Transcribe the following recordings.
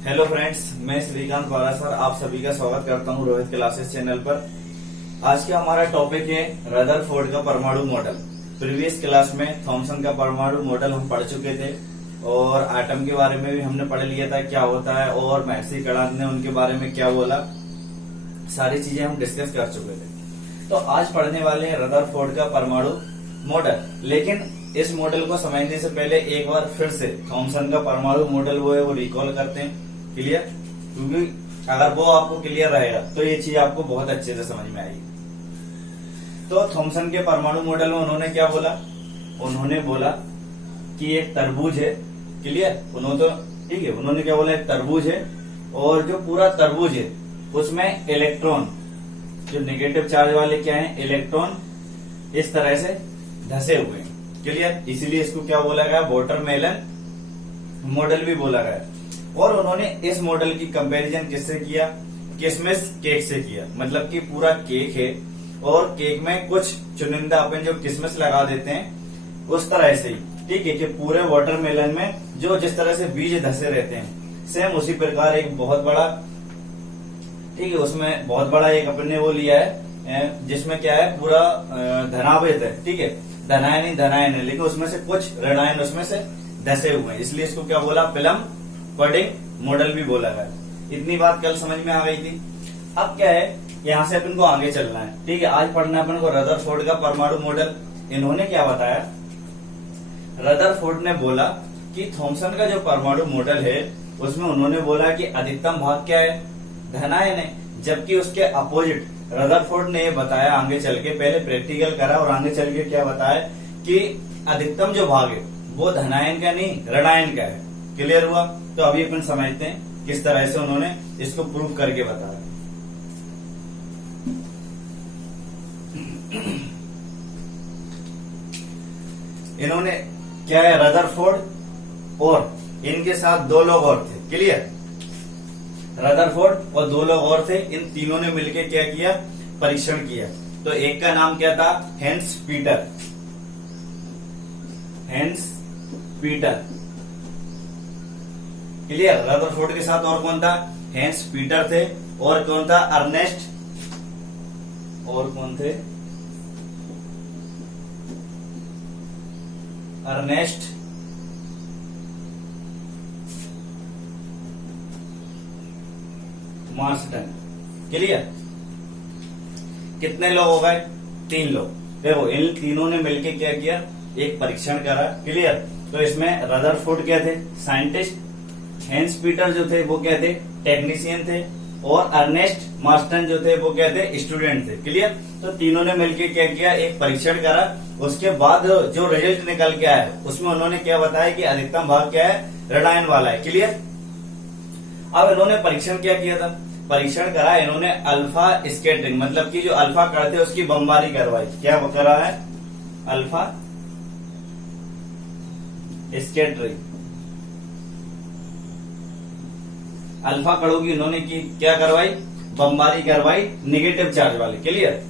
Hello friends, मैं श्रीकांत बारा sir आप सभी का स्वागत करता हूं रोहित क्लासेस चैनल पर। आज का हमारा टॉपिक है रदरफोर्ड का परमाणु मॉडल। प्रीवियस क्लास में थॉमसन का परमाणु मॉडल हम पढ़ चुके थे और एटम के बारे में भी हमने पढ़ लिया था क्या होता है, और महर्षि कणाद ने उनके बारे में क्या बोला, सारी चीजें हम डिस्कस कर चुके थे। तो आज पढ़ने वाले हैं रदरफोर्ड का परमाणु मॉडल। लेकिन इस मॉडल को समझने से पहले एक बार फिर से थॉमसन का परमाणु मॉडल वो रिकॉल करते हैं। क्लियर? क्योंकि अगर वो आपको क्लियर रहेगा तो ये चीज आपको बहुत अच्छे से समझ में आएगी। तो थॉमसन के परमाणु मॉडल में उन्होंने क्या बोला? उन्होंने बोला कि एक तरबूज है। क्लियर? ठीक है, उन्होंने क्या बोला? एक तरबूज है और जो पूरा तरबूज है उसमें इलेक्ट्रॉन, जो नेगेटिव चार्ज वाले क्या है, इलेक्ट्रॉन इस तरह से धसे हुए हैं। क्लियर? इसीलिए इसको क्या बोला गया? वाटरमेलन मॉडल भी बोला गया। और उन्होंने इस मॉडल की कंपैरिजन किससे किया? किशमिश केक से किया। मतलब कि पूरा केक है और केक में कुछ चुनिंदा अपन जो किशमिश लगा देते हैं उस तरह से ही, ठीक है, कि पूरे वाटरमेलन में जो जिस तरह से बीज धसे रहते हैं सेम उसी प्रकार एक बहुत बड़ा, ठीक है, उसमें बहुत बड़ा एक अपन ने वो लिया है जिसमें क्या है, पूरा धनाभित है। ठीक है, धनायन ही धनायन है, लेकिन उसमें से कुछ ऋणायन उसमें से धसे हुए हैं, इसलिए इसको क्या बोला? प्लम पुडिंग मॉडल भी बोला गया। इतनी बात कल समझ में आ गई थी। अब क्या है, यहाँ से अपन को आगे चलना है। ठीक है, आज पढ़ना है अपन को रदरफोर्ड का परमाणु मॉडल। इन्होंने क्या बताया? रदरफोर्ड ने बोला कि थॉमसन का जो परमाणु मॉडल है उसमें उन्होंने बोला कि अधिकतम भाग क्या है? धनायन है। जबकि उसके अपोजिट रदरफोर्ड ने ये बताया आगे चल के, पहले प्रैक्टिकल करा और आगे चल के क्या बताया कि अधिकतम जो भाग है वो धनायन का नहीं ऋणायन का है। क्लियर हुआ? तो अभी अपन समझते हैं किस तरह से उन्होंने इसको प्रूव करके बताया। इन्होंने क्या है, रदरफोर्ड और इनके साथ दो लोग और थे। क्लियर? रदरफोर्ड और दो लोग और थे, इन तीनों ने मिलकर क्या किया? परीक्षण किया। तो एक का नाम क्या था? Hence Peter. Hence Peter. Clear? Rutherford के साथ और कौन था? हेंस पीटर थे। और कौन था? अर्नेस्ट। और कौन थे? Ernest Marsden. क्लियर? कितने लोग हो गए? 3 लोग। देखो, इन तीनों ने मिलकर क्या किया? एक परीक्षण करा। क्लियर? तो इसमें रदरफोर्ड क्या थे? साइंटिस्ट। हेंस पीटर जो थे वो क्या थे? टेक्नीशियन थे। और अर्नेस्ट मार्सटन जो थे वो क्या थे? स्टूडेंट थे। क्लियर? तो तीनों ने मिलकर क्या किया? एक परीक्षण करा। उसके बाद जो रिजल्ट निकल के आया उसमें उन्होंने क्या बताया कि अधिकतम भाग क्या है? ऋणायन वाला है। क्लियर? अब इन्होंने परीक्षण क्या किया था? परीक्षण करा इन्होंने अल्फा स्कैटरिंग, मतलब कि जो अल्फा कण थे उसकी बमबारी करवाई। क्या करा है? Alpha scattering. अल्फा कणों की इन्होंने की क्या करवाई? बमबारी करवाई नेगेटिव चार्ज वाले। क्लियर?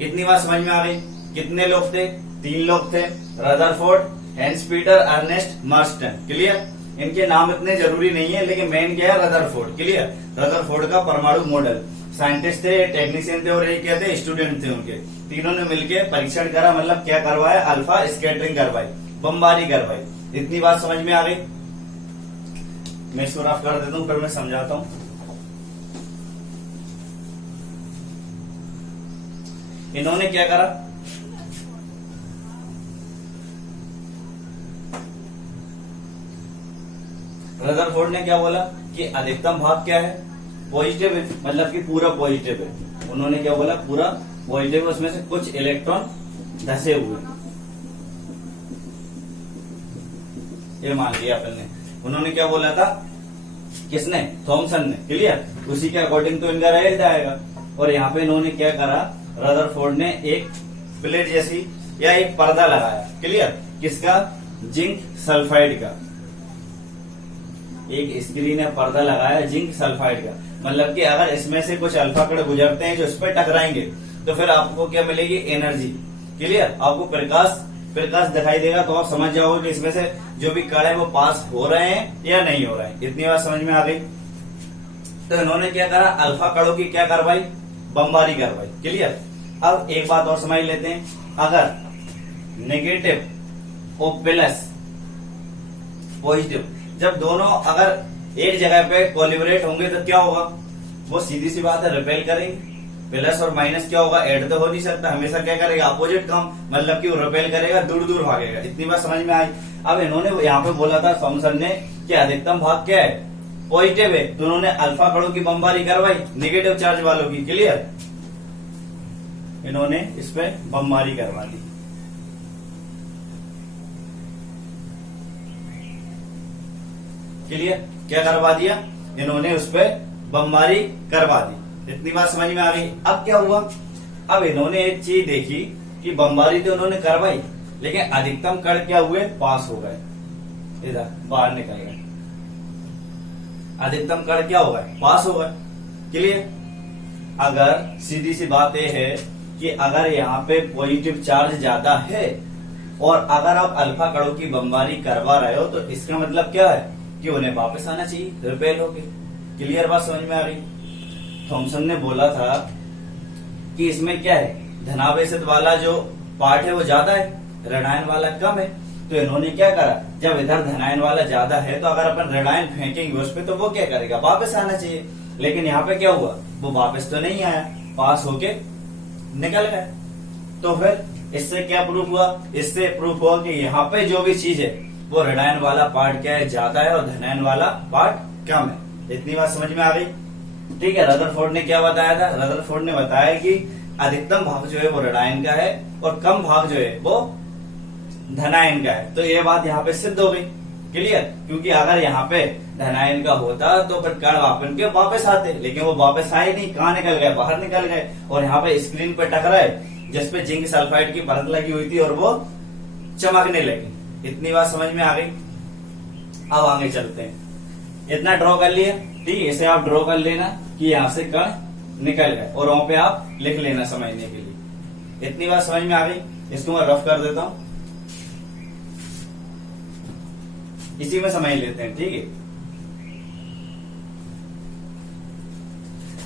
इतनी बात समझ में आ रही? कितने लोग थे? 3 लोग थे, Rutherford, Hans Peter, Ernest Marsden. Clear? इनके नाम इतने जरूरी नहीं है, लेकिन मेन क्या है? रदरफोर्ड। क्लियर? रदरफोर्ड का परमाणु मॉडल। साइंटिस्ट थे, टेक्नीशियन थे और ये क्या थे? स्टूडेंट थे। उनके तीनों ने मिलकर परीक्षण करा, मतलब क्या करवाया? अल्फा स्कैटरिंग करवाई, बमबारी करवाई। इतनी बात समझ में आ गई? मैं इसको रफ कर देता हूं, फिर मैं समझाता हूं। इन्होंने क्या करा? रदरफोर्ड ने क्या बोला कि अधिकतम भाग क्या है? पॉजिटिव है, मतलब कि पूरा पॉजिटिव है। उन्होंने क्या बोला? पूरा पॉजिटिव, उसमें से कुछ इलेक्ट्रॉन धसे हुए, ये मान लिया अपन ने। उन्होंने क्या बोला था? किसने? थॉमसन ने। क्लियर? उसी के अकॉर्डिंग तो इनका रिजल्ट आएगा। और यहाँ पे इन्होंने क्या करा? रदरफोर्ड ने एक प्लेट जैसी या एक पर्दा लगाया। क्लियर? किसका? जिंक सल्फाइड का। एक स्क्रीन है, पर्दा लगाया जिंक सल्फाइड का। मतलब कि अगर इसमें से कुछ अल्फा कण गुजरते हैं जो इस पर टकराएंगे तो फिर आपको क्या मिलेगी? एनर्जी। क्लियर? आपको प्रकाश प्रकाश दिखाई देगा तो आप समझ जाओगे कि इसमें से जो भी कण है वो पास हो रहे हैं या नहीं हो रहे हैं। इतनी बात समझ में आ गई। तो इन्होंने क्या करा, अल्फा कणों की क्या करवाई, बमबारी करवाई। क्लियर। अब एक बात और समझ लेते हैं, अगर नेगेटिव और प्लस पॉजिटिव जब दोनों अगर एक जगह पे कोलिबरेट होंगे तो क्या होगा, वो सीधी सी बात है रिपेल करेंगे। प्लस और माइनस क्या होगा, ऐड तो हो नहीं सकता, हमेशा क्या करेगा, अपोजिट काम, मतलब कि वो रिपेल करेगा, दूर दूर भागेगा। इतनी बात समझ में आई। अब इन्होंने यहाँ पे बोला था थॉमसन ने कि अधिकतम भाग क्या है, पॉजिटिव है, तो उन्होंने अल्फा कणों की बमबारी करवाई नेगेटिव चार्ज वालों की। क्लियर। इन्होंने इस पे बमबारी करवा दी। क्लियर। क्या करवा दिया, इन्होंने उस पे बमबारी करवा दी। इतनी बात समझ में आ गई। अब क्या हुआ, अब इन्होंने एक चीज देखी कि बमबारी तो उन्होंने करवाई, लेकिन अधिकतम कण क्या हुए, पास हो गए, इधर बाहर निकल गए। अधिकतम कण क्या हो गए, पास हो गए। क्लियर। अगर सीधी सी बात यह है कि अगर यहाँ पे पॉजिटिव चार्ज ज्यादा है और अगर आप अल्फा कणों की बमबारी करवा रहे हो, तो इसका मतलब क्या है कि उन्हें वापस आना चाहिए, रिपेल होके। क्लियर बात समझ में आ रही। थॉमसन ने बोला था कि इसमें क्या है, धनावेशित वाला जो पार्ट है वो ज्यादा है, ऋणायन वाला कम है। तो इन्होंने क्या करा, जब इधर धनायन वाला ज्यादा है तो अगर अपन ऋणायन फेंकेंगे उस पर तो वो क्या करेगा, वापस आना चाहिए। लेकिन यहाँ पे क्या हुआ, वो वापस तो नहीं आया, पास होके निकल गए। तो फिर इससे क्या प्रूफ हुआ, इससे प्रूफ हुआ कि यहाँ पे जो भी चीज है वो ऋणायन वाला पार्ट क्या है, ज्यादा है, और धनायन वाला पार्ट कम है। इतनी बात समझ में आ गई। ठीक है। रदरफोर्ड ने क्या बताया था, रदरफोर्ड ने बताया कि अधिकतम भाग जो है वो ऋणायन का है और कम भाग जो है वो धनायन का है। तो ये बात यहाँ पे सिद्ध हो गई। क्लियर। क्योंकि अगर यहाँ पे धनायन का होता तो फिर कण अपन के वापस आते, लेकिन वो वापस आए नहीं, कहाँ निकल गए, बाहर निकल गए, और यहाँ पे स्क्रीन पे टकराए जिसपे जिंक सल्फाइड की परत लगी हुई थी और वो चमकने लगी। इतनी बात समझ में आ गई। अब आगे चलते हैं। इतना ड्रॉ कर लिया, ठीक है। इसे आप ड्रॉ कर लेना कि यहाँ से कण निकल गए और वहां पे आप लिख लेना समझने के लिए। इतनी बात समझ में आ गई। इसको मैं रफ कर देता हूं, इसी में समझ लेते हैं। ठीक है।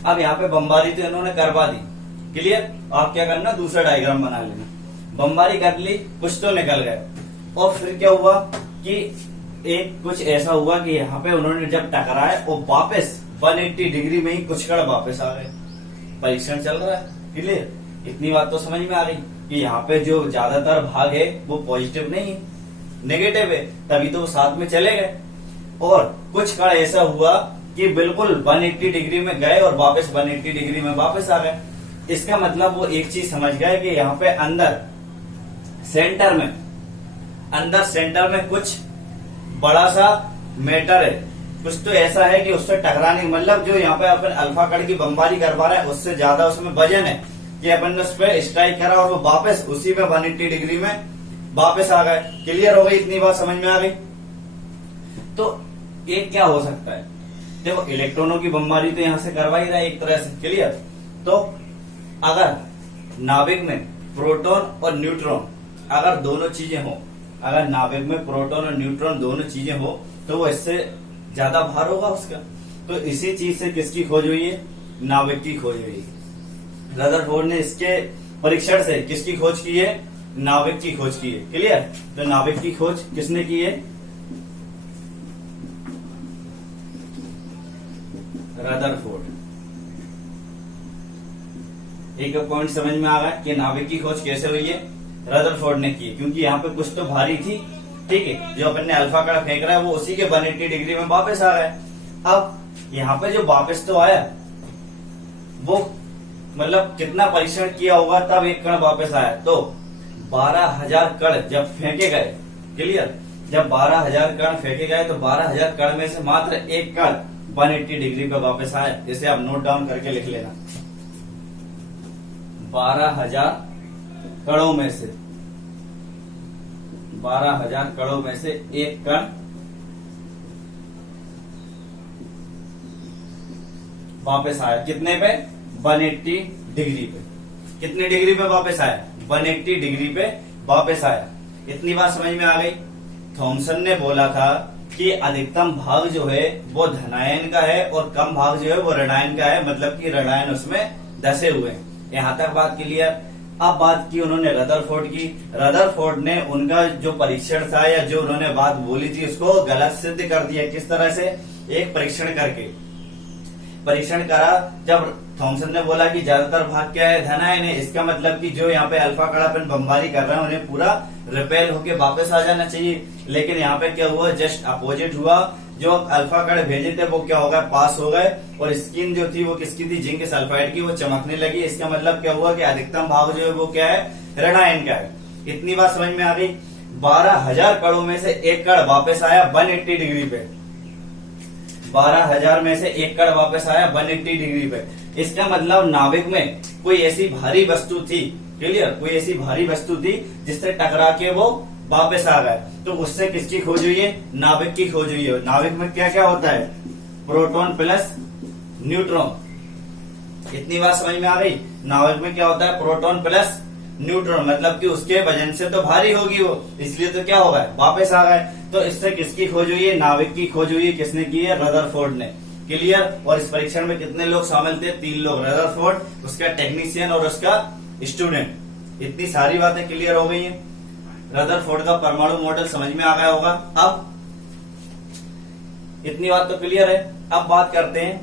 अब यहाँ पे बमबारी तो इन्होंने करवा दी। क्लियर। आप क्या करना, दूसरा डायग्राम बना लेना। बमबारी कर ली, कुछ तो निकल गए, और फिर क्या हुआ कि एक कुछ ऐसा हुआ कि यहाँ पे उन्होंने जब टकराए और वापस 180 डिग्री में ही कुछ कण वापस आ गए। परीक्षण चल रहा है। क्लियर। इतनी बात तो समझ में आ गई कि यहाँ पे जो ज्यादातर भाग है वो पॉजिटिव नहीं है, नेगेटिव है, तभी तो वो साथ में चले गए। और कुछ कण ऐसा हुआ कि बिल्कुल 180 डिग्री में गए और वापस 180 डिग्री में वापस आ गए। इसका मतलब वो एक चीज समझ गए कि यहाँ पे अंदर सेंटर में कुछ बड़ा सा मैटर है, कुछ तो ऐसा है कि उससे टकराने, मतलब जो यहाँ पे अपन अल्फा कण की बमबारी करवा रहे हैं उससे ज्यादा उसमें वजन है कि अपन ने उस पर स्ट्राइक करा और वो वापस उसी में 180 डिग्री में वापस आ गए। क्लियर हो गई। इतनी बात समझ में आ गई। तो एक क्या हो सकता है, देखो इलेक्ट्रॉनों की बमबारी तो यहाँ से करवा ही रहा है एक तरह से। क्लियर। तो अगर नाभिक में प्रोटॉन और न्यूट्रॉन, अगर दोनों चीजें हो, अगर नाभिक में प्रोटॉन और न्यूट्रॉन दोनों चीजें हो तो वो इससे ज्यादा भार होगा उसका। तो इसी चीज से किसकी खोज हुई है, नाभिक की खोज हुई है। रदरफोर्ड ने इसके परीक्षण से किसकी खोज की है, नाभिक की खोज की है। क्लियर। तो नाभिक की खोज किसने की है, रदरफोर्ड। एक पॉइंट समझ में आ गया कि नाभिक की खोज कैसे हुई है, रदरफोर्ड ने की। क्योंकि यहाँ पे कुछ तो भारी थी, ठीक है, जो अपन ने अल्फा कण फेंक रहा है वो उसी के 180 डिग्री में वापस आ गए। अब यहाँ पे जो वापस तो आया वो मतलब कितना परीक्षण किया होगा तब एक कण वापस आया। तो 12,000 कण जब फेंके गए, क्लियर, जब 12,000 कण फेंके गए तो 12,000 कण में से मात्र एक कण 180 डिग्री पे वापस आया। इसे आप नोट डाउन करके लिख लेना। 12,000 कणों में से 12,000 कणों में से एक कण वापस आया। कितने पे, 180 डिग्री पे। कितने डिग्री पे वापस आया, 180 डिग्री पे वापस आया। इतनी बात समझ में आ गई। थॉमसन ने बोला था कि अधिकतम भाग जो है वो धनायन का है और कम भाग जो है वो ऋणायन का है, मतलब कि ऋणायन उसमें धसे हुए हैं। यहां तक बात क्लियर। अब बात की उन्होंने रदरफोर्ड की। रदरफोर्ड ने उनका जो परीक्षण था या जो उन्होंने बात बोली थी उसको गलत सिद्ध कर दिया। किस तरह से? एक परीक्षण करके। परीक्षण करा जब थॉमसन ने बोला कि ज्यादातर भाग क्या है? धनायन है। इसका मतलब कि जो यहाँ पे अल्फा कण अपन बमबारी कर रहे हैं उन्हें पूरा रिपेल होके वापस आ जाना चाहिए, लेकिन यहाँ पे क्या हुआ? जस्ट अपोजिट हुआ। जो अल्फा कण भेजे थे वो क्या हो गए? पास हो गए। और स्किन जो थी वो किसकी थी? जिंक सल्फाइड की, वो चमकने लगी। इसका मतलब क्या हुआ कि अधिकतम भाग जो है वो क्या है? ऋणायन का है। इतनी बात समझ में आ गई। 12,000 कणों में से एक कण वापस आया 180 डिग्री पे। 12,000 में से एक कण वापस आया 180 डिग्री पे। इसका मतलब नाविक में कोई ऐसी भारी वस्तु थी, क्लियर, कोई ऐसी भारी वस्तु थी जिससे टकरा के वो वापस आ गए। तो उससे किसकी खोज हुई है? नाविक की खोज हुई है। नाविक में क्या क्या होता है? Proton plus neutron. इतनी बात समझ में आ गई। नाविक में क्या होता है? प्रोटॉन प्लस न्यूट्रॉन, मतलब कि उसके वजन से तो भारी होगी वो, इसलिए तो क्या हो गए? वापस आ गए। तो इससे किसकी खोज हुई है? नाविक की खोज हुई है। किसने की है? रदरफोर्ड ने। क्लियर। और इस परीक्षण में कितने लोग शामिल थे? 3 लोग। रदरफोर्ड, उसका टेक्नीशियन और उसका स्टूडेंट। इतनी सारी बातें क्लियर हो गई हैं। रदरफोर्ड का परमाणु मॉडल समझ में आ गया होगा। अब इतनी बात तो क्लियर है। अब बात करते हैं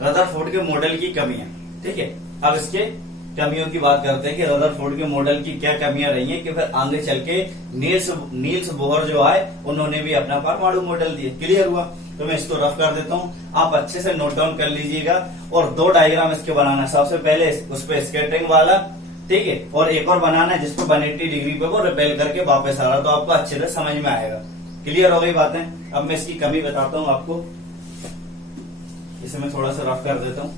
रदरफोर्ड के मॉडल की कमियां। ठीक है, अब इसके कमियों की बात करते हैं कि रदरफोर्ड के मॉडल की क्या कमियां रही हैं कि फिर आगे चल के नील्स बोहर जो आए उन्होंने भी अपना परमाणु मॉडल दिया। क्लियर हुआ? तो मैं इसको रफ कर देता हूं, आप अच्छे से नोट डाउन कर लीजिएगा। और 2 डायग्राम इसके बनाना। सबसे पहले उस पर स्कैटरिंग वाला, ठीक है, और एक और बनाना है जिसको 180 डिग्री पे वो रिपेल करके वापस आ रहा, तो आपको अच्छे से समझ में आएगा। क्लियर हो गई बातें। अब मैं इसकी कमी बताता हूं आपको। इसे मैं थोड़ा सा रफ कर देता हूं।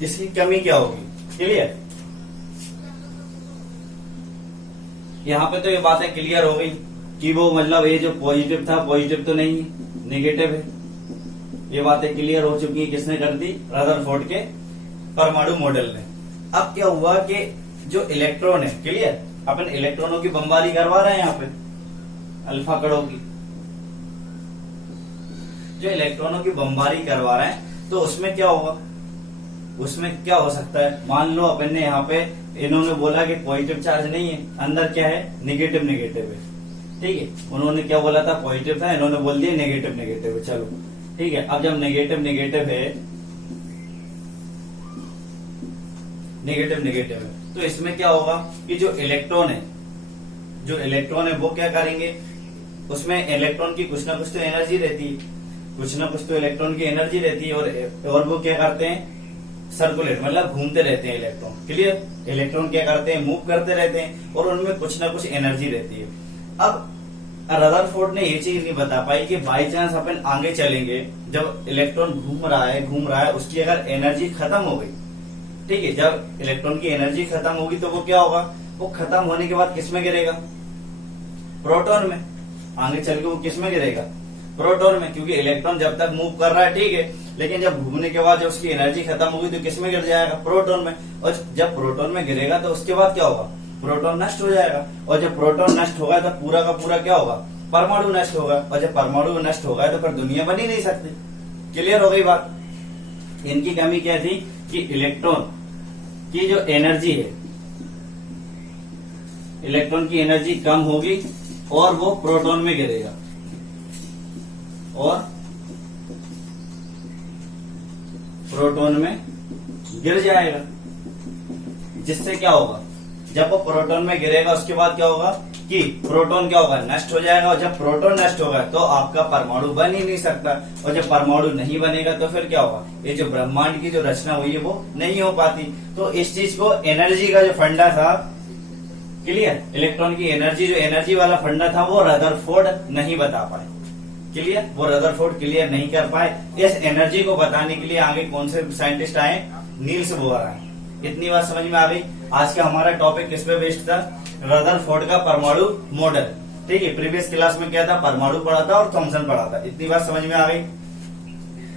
इसकी कमी क्या होगी? क्लियर। यहाँ पे तो ये बातें क्लियर हो गई कि वो मतलब ये जो पॉजिटिव था, पॉजिटिव तो नहीं है, नेगेटिव है। ये बातें क्लियर हो चुकी है। किसने कर दी? रदरफोर्ड के परमाणु मॉडल ने। अब क्या हुआ कि जो इलेक्ट्रॉन है, क्लियर, अपन इलेक्ट्रॉनों की बमबारी करवा रहे हैं यहाँ पे अल्फा कणों की। जो इलेक्ट्रॉनों की बमबारी करवा रहे हैं तो उसमें क्या होगा? उसमें क्या हो सकता है? मान लो अपन ने यहाँ पे इन्होंने बोला कि पॉजिटिव चार्ज नहीं है, अंदर क्या है? नेगेटिव नेगेटिव है। ठीक है, उन्होंने क्या बोला था? पॉजिटिव था, इन्होंने बोल दिया नेगेटिव नेगेटिव है। चलो ठीक है, अब जब नेगेटिव नेगेटिव है, नेगेटिव नेगेटिव है, तो इसमें क्या होगा कि जो इलेक्ट्रॉन है वो क्या करेंगे? उसमें इलेक्ट्रॉन की कुछ ना कुछ तो एनर्जी रहती है, कुछ ना कुछ तो इलेक्ट्रॉन की एनर्जी रहती है। और वो क्या करते हैं? सर्कुलेट, मतलब घूमते रहते हैं इलेक्ट्रॉन। क्लियर। इलेक्ट्रॉन क्या करते हैं? मूव करते रहते हैं और उनमें कुछ ना कुछ एनर्जी रहती है। अब रदरफोर्ड ने ये चीज नहीं बता पाई कि बाई चांस अपन आगे चलेंगे, जब इलेक्ट्रॉन घूम रहा है, उसकी अगर एनर्जी खत्म हो गई, ठीक है, जब इलेक्ट्रॉन की एनर्जी खत्म होगी तो वो क्या होगा? वो खत्म होने के बाद किस में गिरेगा? प्रोटॉन में। आगे चल के वो किस में गिरेगा? प्रोटॉन में, क्योंकि इलेक्ट्रॉन जब तक मूव कर रहा है, ठीक है, लेकिन जब घूमने के बाद जब उसकी एनर्जी खत्म होगी तो किस में गिर जाएगा? प्रोटॉन में। और जब प्रोटॉन में गिरेगा तो उसके बाद क्या होगा? प्रोटॉन नष्ट हो जाएगा। और जब प्रोटॉन नष्ट होगा तो पूरा का पूरा क्या होगा? परमाणु नष्ट होगा। और जब परमाणु नष्ट होगा तो फिर दुनिया बन ही नहीं सकती। क्लियर हो गई बात। इनकी कमी क्या थी कि इलेक्ट्रॉन की जो एनर्जी है, इलेक्ट्रॉन की एनर्जी कम होगी और वो प्रोटॉन में गिरेगा और प्रोटॉन में गिर जाएगा। जिससे क्या होगा? जब वो प्रोटॉन में गिरेगा उसके बाद क्या होगा कि प्रोटॉन क्या होगा? नष्ट हो जाएगा। और जब प्रोटॉन नष्ट होगा तो आपका परमाणु बन ही नहीं सकता। और जब परमाणु नहीं बनेगा तो फिर क्या होगा? ये जो ब्रह्मांड की जो रचना हुई है वो नहीं हो पाती। तो इस चीज को एनर्जी का जो फंडा था, क्लियर, इलेक्ट्रॉन की एनर्जी, जो एनर्जी वाला फंडा था वो रदरफोर्ड नहीं बता पाए। क्लियर, वो रदरफोर्ड क्लियर नहीं कर पाए। इस एनर्जी को बताने के लिए आगे कौन से साइंटिस्ट आए? नील्स बोहर आए। इतनी बात समझ में आ गई। आज का हमारा टॉपिक किस पे बेस्ड था? रदरफोर्ड का परमाणु मॉडल। ठीक है, प्रीवियस क्लास में क्या था? परमाणु पढ़ा था और थॉमसन पढ़ा था। इतनी बात समझ में आ गई।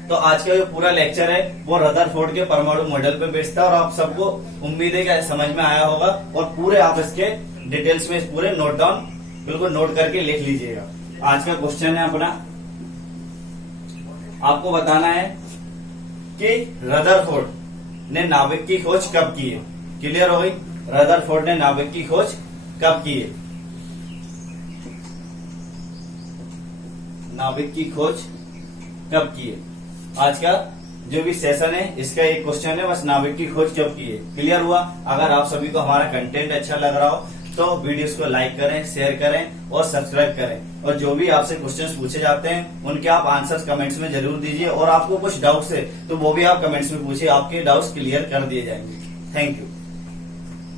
तो आज का जो पूरा लेक्चर है वो रदरफोर्ड के परमाणु मॉडल पे बेस्ड था और आप सबको उम्मीद है कि समझ में आया होगा और पूरे आप इसके डिटेल्स में पूरे नोट डाउन बिल्कुल नोट करके लिख लीजिएगा। आज का क्वेश्चन है अपना, आपको बताना है कि रदरफोर्ड ने नाभिक की खोज कब की है। क्लियर हो गई? रदरफोर्ड ने नाभिक की खोज कब की है, नाभिक की खोज कब की है। आज का जो भी सेशन है इसका एक क्वेश्चन है, बस नाभिक की खोज कब की है। क्लियर हुआ? अगर आप सभी को हमारा कंटेंट अच्छा लग रहा हो तो वीडियोस को लाइक करें, शेयर करें और सब्सक्राइब करें। और जो भी आपसे क्वेश्चंस पूछे जाते हैं उनके आप आंसर्स कमेंट्स में जरूर दीजिए और आपको कुछ डाउट्स है तो वो भी आप कमेंट्स में पूछिए, आपके डाउट्स क्लियर कर दिए जाएंगे। Thank you.